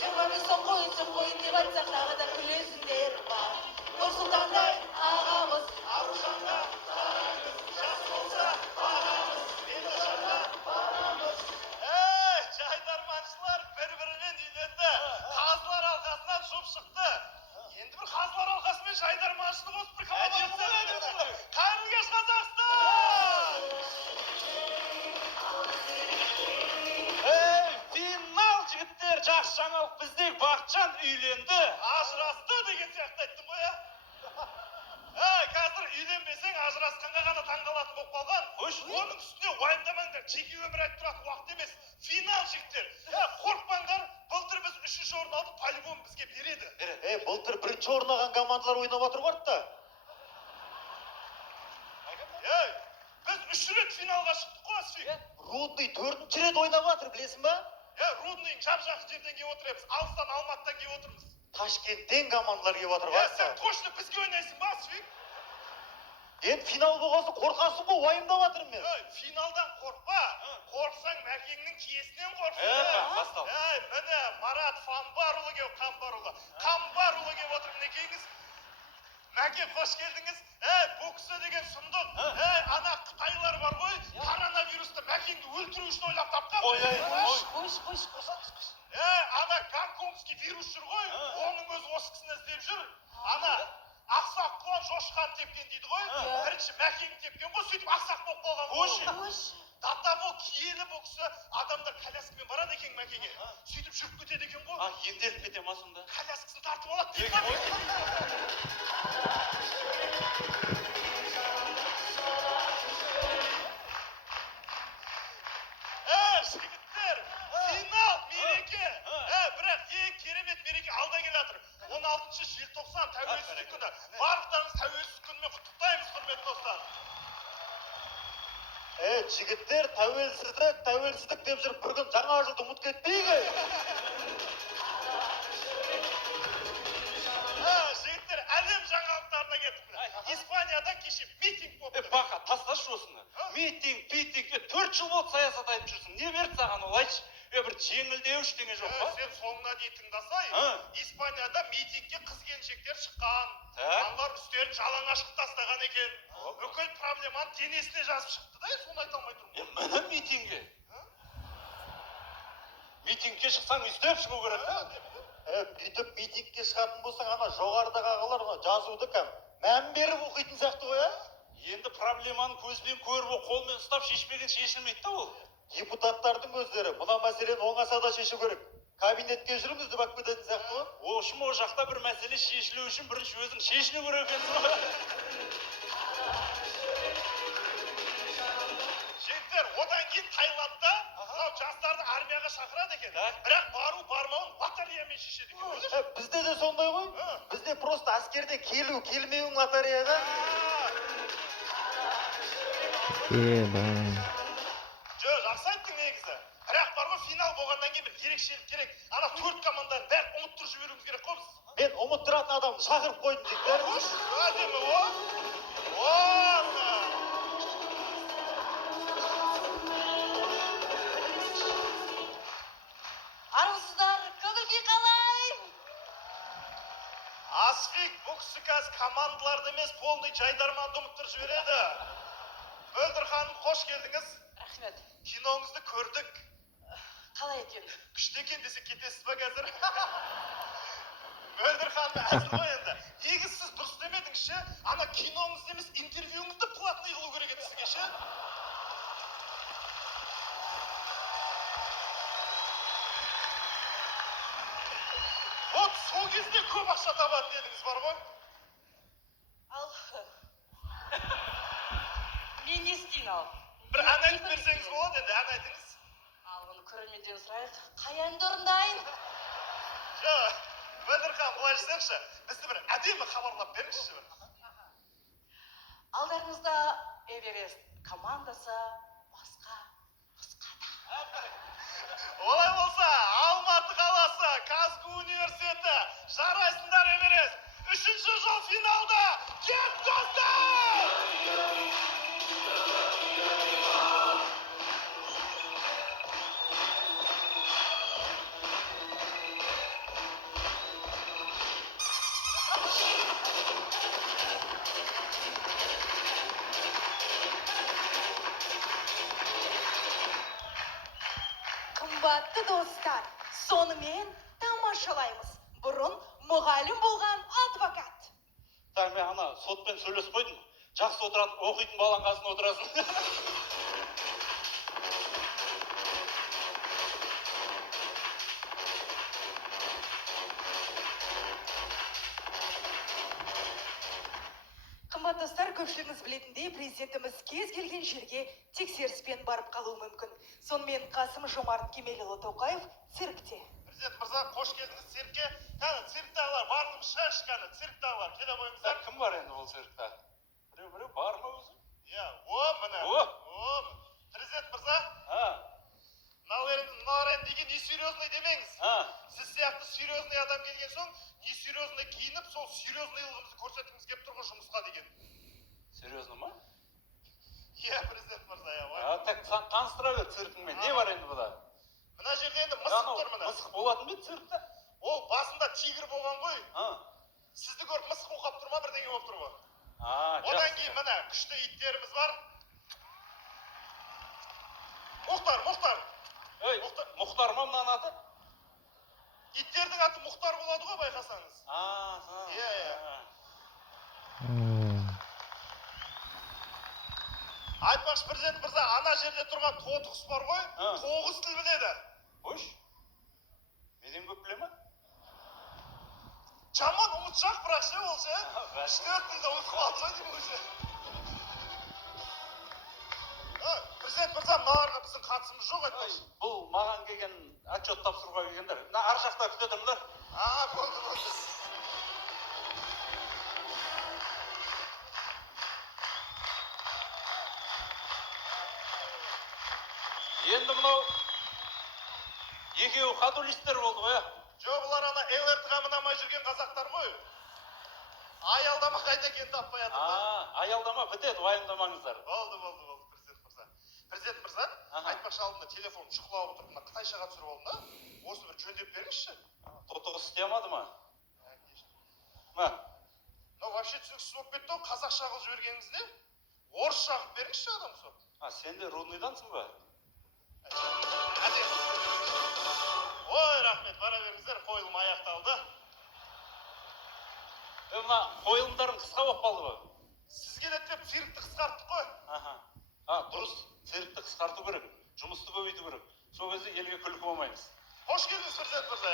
Жиырманы соқойын деп айтсақ тағы да күлесіңдер ма? Нұрсұлтандай ағамыз Аружанға қараңыз, жас болса бағамыз, Бекжанға барамыз. Жайдарманшылар бір-бірімен үйленді. Қазылар алқасынан жұп шықты. Енді бір қазылар алқасымен жайдарманшылық осы бір қабылдады. Қайырлы кеш Қазақстан! Финал жігіттер, жақсы жаңалық бізде. Бақытжан үйленді. Ажырасты деген сияқты айттым ғой, а? Қазір үйленбесең ажырасқанға ғана таңғалатын болып қалған. Оның үстіне уайымдамаңдар, жеке өмір айтып тұратын уақыт емес. Финал жігіттер. Қорқпаңдар, былтыр біз 3-ші орын алдық, по-любому бізге береді. Былтыр 1-ші орын алған командалар ойнап отыр ғой артта. Біз 3 рет финалға шықтық қой, Асфик. Рудный 4-ші рет ойнап отыр, білесің ба? Рудныйың жап-жақын жерден келіп отырмыз. Алыстан Алматыдан келіп отырмыз. Ташкенттен командалар келіп отыр ғой. Сен точно бізге ойнайсың ба, Асфик? Енді финал болғансы қорқасың ғой, уайымдап жатырмын мен. Финалдан қорқпа. Қорқсаң Мәкеңнің киесінен қорқсың. Міне Марат Фамбарұлы келіп, Қамбарұлы келіп отыр, мінекейіңіз. Мәке, қош келдіңіз. Бұл кісі деген сұмдық. Ана Қытайлар бар ғой, коронавирусты Мәкеңді өлтіру үшін ойлап тапқан. Қойш. Ана гонконгский вирус жүр ғой, оның өзі осы кісіні іздеп жүр. Ана ақсақ құлан жошқан тепкен дейді ғой. Бірінші Мәкең тепкен ғой, сөйтіп ақсақ болып қалған ғой. Датабол киелі бұл кісі адамдар коляскамен барады екен Мәкеңе. Сөйтіп жүріп кетеді екен ғой. Емделіп кете ма сонда? Коляскасын тартып алады дейді ма? Жігіттер, финал мереке. Бірақ ең керемет мереке алда келе жатыр. 16 желтоқсан тәуелсіздік күні. Барлықтарыңыз тәуелсіздік күнімен құттықтаймыз, құрметті достар. Жігіттер, тәуелсіздік деп жүріп бір күн жаңа жылды ұмыт кетпейік. Жігіттер, әлем жаңалықтарына кеттік. Испаниядан кеше митинг болды. Бақа, тасташы осыны. Митинг, 4 жыл болды саясат айтып жүрсің. Не берді саған ол, айтшы? Бір жеңілдеу ештеңе жоқ па? Сен соңына дейін тыңдасай, Испанияда митингке қыз-келіншектер шыққан. Аналар үстерін жалаңаш қылып тастаған екен. Бүкіл проблеманы денесіне жазып шықты да, соны айта алмай тұрмын. Міне митингке. Митингке шықсаң үстеп шығу керек та? Бүйтіп митингке шығатын болсаң, ана жоғарыдағы ағалар жазуды мән беріп оқитын сияқты ғой, а? Енді проблеманы көзбен көріп, қолмен ұстап шешпеген шешілмейді да ол. Депутаттардың өздері мына мәселені оңаса да шешу керек. Кабинетке жүріңіз деп айтып кететін сияқты ғой. Ол жақта бір мәселе шешілу үшін бірінші өзің шешіну керек екенсің ғой. Жігіттер, одан кейін Таиландта жастарды армияға шақырады екен. Бірақ бармауын батареямен шешеді екен. Бізде де сондай ғой. Бізде просто әскерде келу, келмеуің лотереяда. Жақсы айттың негізі. Бірақ бар ғой, финал болғаннан кейін бір ерекшелік керек. Ана 4 команданы бәрін ұмыттырып жіберуіміз керек қой біз. Мен ұмыттыратын адамды шақырып қойдым жігіттер. Әдемі Армысыздар, көңіл-күй қалай? Асфик, бұл кісі қазір командаларды емес, полный жайдарманды ұмыттырып жібереді. Мөлдір ханым, қош келдіңіз. Рахмет. Киноңызды көрдік. Қалай екен? Күшті екен десе кетесіз ба қазір? Мөлдір ханым, әзіл ғой енді. Негіз сіз дұрыс демедіңіз ше? Ана киноңызды емес, интервьюңызды платный қылу керек еді сізге ше? Вот сол кезде көп ақша табатын едіңіз бар ғой? Ал, мен не істейін ал? Бір ән айтып берсеңіз болады енді, ән айтыңыз. Ал, оны көрерменден сұрайық. Қай әнді орындайын? Мөлдір ханым, былай жасайықшы. Бізді бір әдемі хабарлап беріңізші бір. Алдарыңызда Эверест командасы басқа да. Олай болса, Алматы қаласы, Казгу университеті, жарайсыңдар Эверест. 3-ші жыл финалда, кет достар! Құрметті достар, сонымен тамашалаймыз. Бұрын мұғалім болған адвокат. Так, мен ана сотпен сөйлесіп қойдым. Жақсы отырады, оқитын баланың қасына отырасың. Қымбат достар, көпшілігіңіз білетіндей, президентіміз кез келген жерге тексеріспен барып қалуы мүмкін. Сонымен Қасым Жомарт Кемелұлы Тоқаев циркте. Президент мырза, қош келдіңіз циркке. Кәні цирктағылар, барлығым шашқаны, цирктағылар, келе қойыңыздар. Кім бар енді ол циркта? Біреу бар ма өзі? Иә, міне. О! Президент мырза, мыналар деген не серьезный демеңіз. Сіз сияқты серьезный адам келген соң, не серьезный киініп, сол серьезный ылғымызды көрсеткіміз кеп тұрғы жұмысқа деген. Серьезно ма? Иә, президент мырза, иә. Так, таныстыра бер циркіңмен. Не бар енді бұда? Мына жерде енді мысық тұр мына. Мысық болатын бе циркта? Ол басында тигр болған ғой. Сізді Сізді көріп мысық оқап тұр ма, бірдеңе болып тұр ғой. жақсы. Одан кейін мына күшті иттеріміз бар. Мұхтар. Ей, Мұхтар ма мынаның аты? Иттердің аты Мұхтар болады ғой, байқасаңыз. Иә. Айтпақшы президент мырза, ана жерде тұрған тоты құс бар ғой, 9 тіл біледі. Қош? Менен көп біле ма? Жаман ұмытшақ бірақ ше ол ше. 4 тілді ұмытып қалды ғой деймін өзі. Президент мырза, мыналарға біздің қатысымыз жоқ айтпақшы. Бұл маған келген отчет тапсыруға келгендер. Мына ар жақта күте тұрыңдар. Болды. Енді мынау екеуі ходулистер болды ғой. Жоқ, бұлар ана ЛРТ-ға мінамай жүрген қазақтар ғой. Аялдама қайда екенін таппай жатыр да. Аялдама бітеді, уайымдамаңыздар. Болды, президент мырза. Президент мырза, айтпақшы алдында телефон шұқылап отырып, мына Қытайшаға түсіріп алдым да. Осыны бір жөндеп беріңізші. Тотығыз істемады ма? Вообще түсініксіз болып кетті ғой, қазақша қылып жібергеніңізде. Орысша қылып беріңізші адам сол. Сен де рудныйдансың ба? Ой, рахмет, бара беріңіздер, қойылым аяқталды. Мына қойылымдарың қысқа болып қалды ба? Сіз келеді деп циркті қысқарттық қой. Дұрыс, циркті қысқарту керек, жұмысты көбейту керек. Сол кезде елге күлкі болмаймыз. Қош келдіңіз, президент мырза.